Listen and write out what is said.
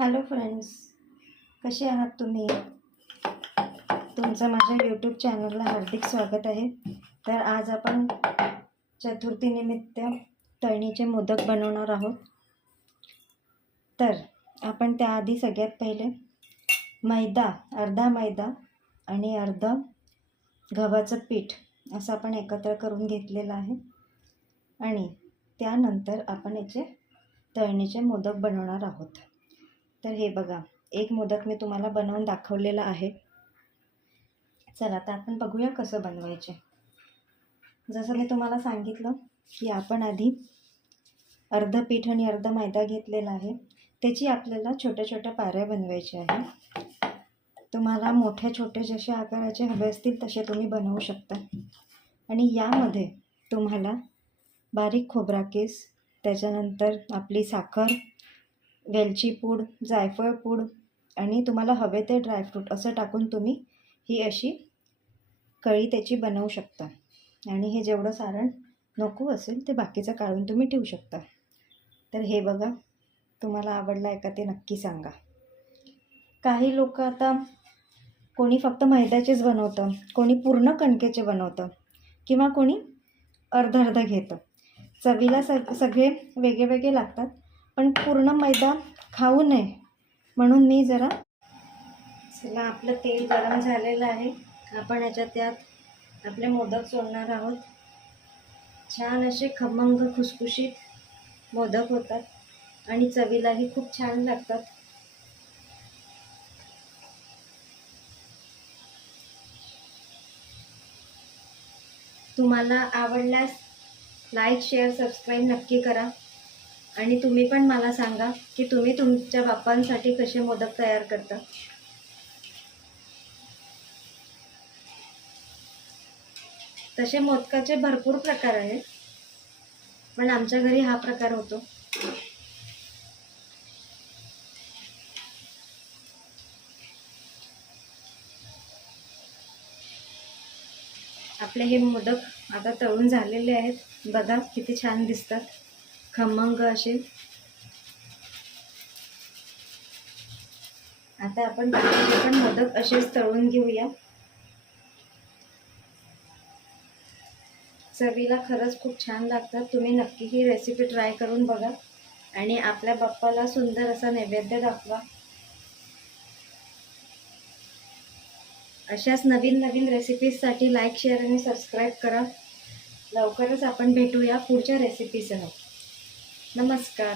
Hello friends, कसे आहात तुम्ही? तुमचं माझ्या यूट्यूब चॅनलला हार्दिक स्वागत आहे. तर आज आपण चतुर्थीनिमित्त तळणीचे मोदक बनवणार आहोत. तर आपण त्याआधी सगळ्यात पहिले अर्धा मैदा आणि अर्ध गव्हाचं पीठ असं आपण एकत्र करून घेतलेलं आहे. आणि त्यानंतर आपण याचे तळणीचे मोदक बनवणार आहोत. तर हे बघा, एक मोदक मी तुम्हाला बनवून दाखवलेला आहे. चला आता आपण बघूया कसं बनवायचे. जसं मी तुम्हाला सांगितलं की आपण आधी अर्ध पीठ आणि अर्ध मैदा घेतलेला आहे. त्याची आपल्याला छोट्या छोट्या पाऱ्या बनवायच्या आहे. तुम्हाला मोठ्या छोटे जसे आकाराचे हवे असतील तसे तुम्ही बनवू शकता. आणि यामध्ये तुम्हाला बारीक खोबरा कीस, त्याच्यानंतर आपली साखर, वेलची पूड, जायफळ पूड आणि तुम्हाला हवे ते ड्रायफ्रूट असं टाकून तुम्ही ही अशी कळी त्याची बनवू शकता. आणि हे जेवढं सारण नको असेल ते बाकीचं काढून तुम्ही ठेवू शकता. तर हे बघा, तुम्हाला आवडलं आहे का ते नक्की सांगा. काही लोक आता कोणी फक्त मैद्याचेच बनवतं, कोणी पूर्ण कणकेचे बनवतं किंवा कोणी अर्धं अर्धं घेतं. चवीला सगळे वेगळे वेगळे लागतात, पण पूर्ण मैदा खाऊ नये म्हणून मी जरा चला आपलं तेल गरम झालेलं आहे. आपण याच्यात आपले मोदक सोडणार आहोत. छान असे खमंग खुसखुशीत मोदक होतात आणि चवीलाही खूप छान लागतात. तुम्हाला आवडल्यास लाईक, शेअर, सबस्क्राईब नक्की करा. आणि तुम्ही पण मला सांगा की तुम्ही तुमच्या बाप्पांसाठी कसे मोदक तयार करता. तसे मोदकाचे भरपूर प्रकार आहेत, पण आमच्या घरी हा प्रकार होतो. आपले हे मोदक आता तळून झालेले आहेत. बघा किती छान दिसतात, खमंग असे. आता आपण बाकीचे पण मोदक असेच तळून घेऊया. चवीला खरंच खूप छान लागतात. तुम्ही नक्की ही रेसिपी ट्राय करून बघा आणि आपल्या बाप्पाला सुंदर असा नैवेद्य दाखवा. अशाच नवीन नवीन रेसिपीजसाठी लाईक, शेअर आणि सबस्क्राईब करा. लवकरच आपण भेटूया पुढच्या रेसिपीसह. नमस्कार.